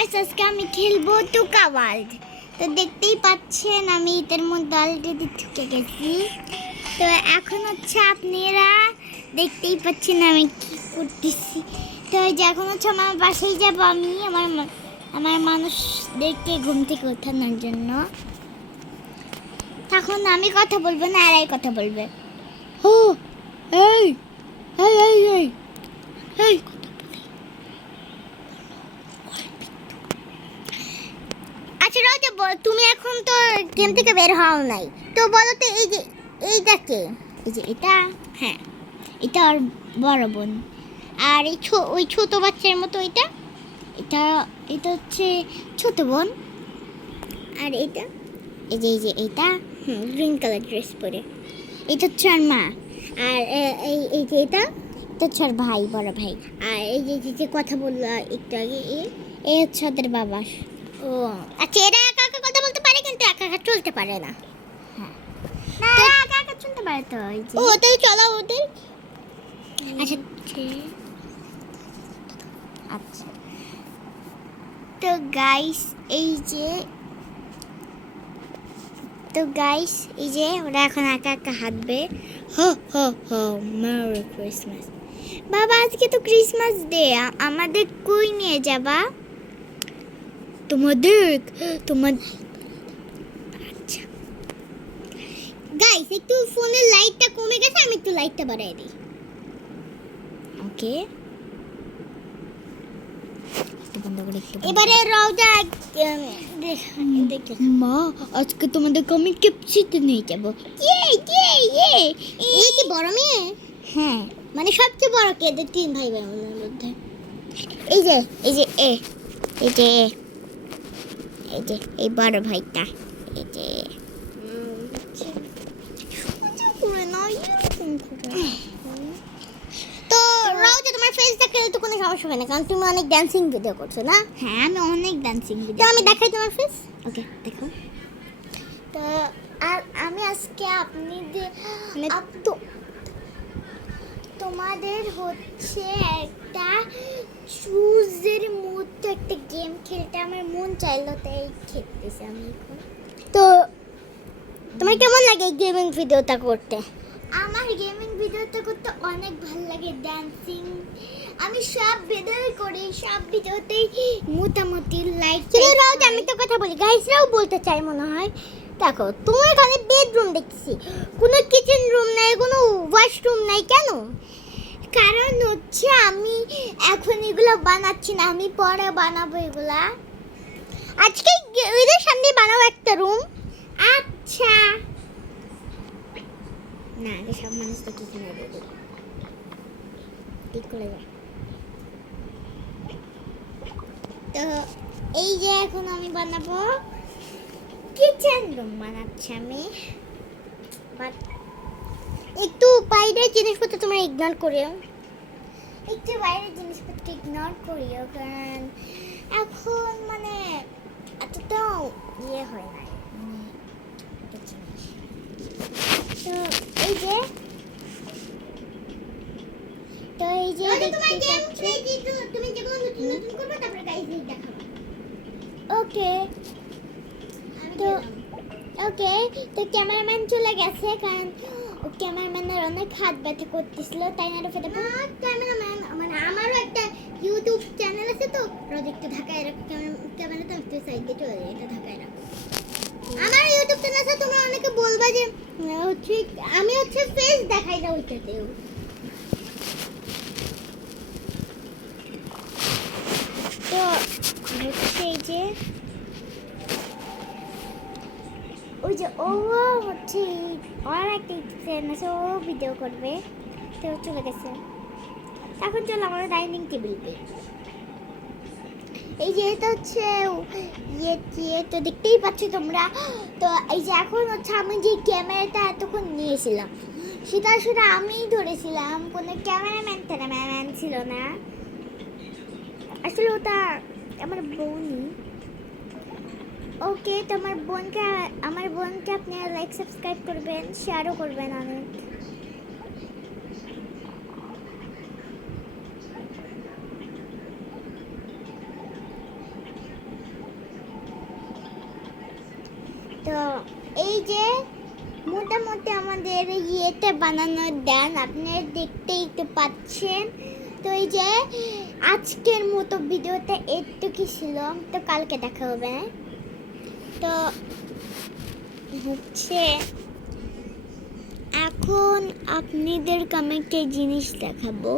Guys আজকে আমি খেলবো টুকা ওয়ার্ল্ড। তো দেখতেই পাচ্ছেন আমি এটার মধ্যে অলরেডি ঢুকে গেছি। তো এখন হচ্ছে আপনারা দেখতেই পাচ্ছেন আমি কি করতেছি। তো এই যে এখন হচ্ছে আমার বাসায় যাবো আমি আমার মানুষদেরকে ঘুম থেকে ওঠানোর জন্য। তখন আমি কথা বলবো না, এরাই কথা বলবে। ও এই এই এই এই এই আচ্ছা রাজা, তুমি এখন তো গেম থেকে বের হও নাই, তো বলো তো এই যে এইটা কে? এই যে এটা, হ্যাঁ এটা আর বড় বোন। আর এই ওই ছোট বাচ্চার মতো এটা এটা এটা হচ্ছে ছোট বোন। আর এটা এই যে এটা গ্রিন কালার ড্রেস পরে এটা হচ্ছে আর মা। আর এই যে এটা হচ্ছে আর ভাই, বড় ভাই। আর এই যে কথা বললো একটু আগে, এই হচ্ছে ওদের বাবা। ও আচ্ছা, এরা একা একা কথা বলতে পারে কিন্তু একা একা চলতে পারে না। হ্যাঁ না, একা একা চলতে পারে। তো এই যে ওদের চলো ওদের। আচ্ছা আচ্ছা তো গাইস এই যে ওরা এখন একা একা হাঁটবে। হো হো হো মেরি ক্রিসমাস। বাবা আজকে তো ক্রিসমাস ডে, আমাদের কই নিয়ে যাবা? তোমার আচ্ছা গাইস, একটু ফোনের লাইটটা কমে গেছে, আমি একটু লাইটটা বাড়াই দিই। ওকে এবারে রওজা মা, আজকে তোমাদেরকে আমি কিপসিতে নিয়ে যাবো। এই কি বড় মেয়ে? হ্যাঁ মানে সবচেয়ে বড় কে এদের তিন ভাই বোনের মধ্যে? এই যে এই যে এই বড় ভাইটা, এই যে তো রওজা তোমার ফেস দেখলে তো কোনো সমস্যা হবে না, কারণ তুমি অনেক ডান্সিং ভিডিও করছো না? হ্যাঁ আমি অনেক ডান্সিং ভিডিও। তো আমি দেখাই তোমার ফেস। ওকে দেখো। তো আর আমি আজকে তোমাদের হচ্ছে একটা চুজের মতো একটা গেম খেলতে আমার মন চাইলো, তাই খেলতেছি আমি এখন। তো তোমার কেমন লাগে গেমিং ভিডিওটা করতে? আমার গেমিং ভিডিওটা করতে অনেক ভালো লাগে। ডান্সিং আমি সব ভিডিওই করি, সব ভিডিওতেই মোটামুটি লাইক। আমি তো কথা বলি, গাইসরাও বলতে চাই মনে হয়। দেখো তোমার খালি বেডরুম দেখছি, কোনো কিচেন রুম নাই, কোনো ওয়াশরুম নাই। কেন? কারণ হচ্ছে আমি এখন এগুলো বানাচ্ছি না, আমি পরে বানাবো এগুলা। আজকে এদের সামনে বানাবো একটা রুম। আচ্ছা না, আগে সব মানুষ তো কি কিনে দেবে, ঠিক করে যায়। তো এই যে এখন আমি বানাবো কিচেন রুম বানাচ্ছি আমি। বাট একটু বাইরের জিনিসপত্র তোমরা ইগনোর করিও, একটু বাইরের জিনিসপত্র ইগনোর করিও, কারণ এখন মানে এতটা ইয়ে হয় না। তো এই যে তুমি যেগুলো নতুন নতুন করবে তারপরে গাইস দেখাবো। ওকে তো ক্যামেরাম্যান চলে গেছে, কারণ ক্যামেরাম্যানের অনেক হাত ব্যথা করতেছিল, তাই না রফেদা? ক্যামেরাম্যান মানে আমারও একটা ইউটিউব চ্যানেল আছে, তো প্রজেক্টে ঢাকায় রাখো ক্যামেরাটা একটু সাইড দিয়ে চলে যায়, এটা ঢাকায় রাখো। আমার ইউটিউব চ্যানেল আছে, তোমরা অনেকে বলবা যে হচ্ছে আমি হচ্ছে ফেস দেখাই না ওইটাতেও। তো হচ্ছে এই যে ওই যে ও হচ্ছে আর একটা চ্যানেল আছে, ও ভিডিও করবে, তো চলে গেছে। এখন চলো আমরা ডাইনিং টেবিলতে। এই যে এটা হচ্ছে ইয়ে তো দেখতেই পাচ্ছ তোমরা। তো এই যে এখন হচ্ছে আমি যে ক্যামেরাটা এতক্ষণ নিয়েছিলাম সেটা আসলে আমিই ধরেছিলাম, কোনো ক্যামেরাম্যান ছিল না, আসলে ওটা আমার বোনই। ওকে তো আমার বোনকে আপনারা লাইক সাবস্ক্রাইব করবেন, শেয়ারও করবেন অনেক। তো এই যে মোটামুটি আমাদের ইয়েতে বানানো দেন আপনারা দেখতেই তো পাচ্ছেন। তো এই যে আজকের মতো ভিডিওতে এটুকুই ছিল, তো কালকে দেখা হবে। তো হচ্ছে এখন আপনাদেরকে আমি একটা জিনিস দেখাবো।